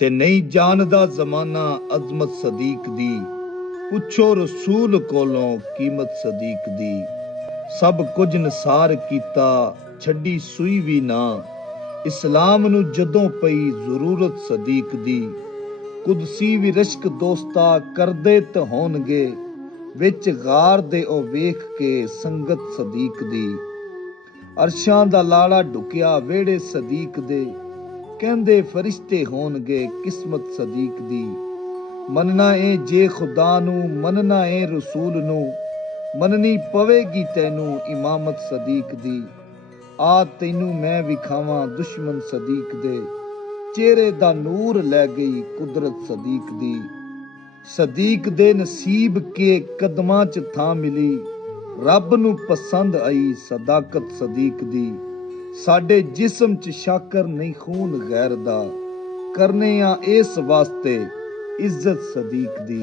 ते नहीं जानदा जमाना अजमत सदीक दी। पुछो रसूल कोलों कीमत सदीक दी। सब कुछ नसार कीता छड्डी सूई भी ना। इस्लाम नू जदों पई जरूरत सदीक दी। कुदसी भी रश्क दोस्ता करदे ते होणगे। विच गार दे ओ वेख के संगत सदीक दी। अरशां दा लाड़ा ढुकिया वेड़े सदीक दे। कहंदे फरिश्ते होणगे किस्मत सदीक दी। मनना ए जे खुदा नू, मनना ए रसूल नू, मननी पवेगी तैनू इमामत सदीक दी। आ तैनू मैं विखावां दुश्मन सदीक दे। चेहरे दा नूर लै गई कुदरत सदीक दी। सदीक दे नसीब के कदमां च थां मिली। रब नू पसंद आई सदाकत सदीक दी। साडे जिस्म च शाकर नहीं खून गैर दा। करने आ इस वास्ते इज्जत सदीक दी।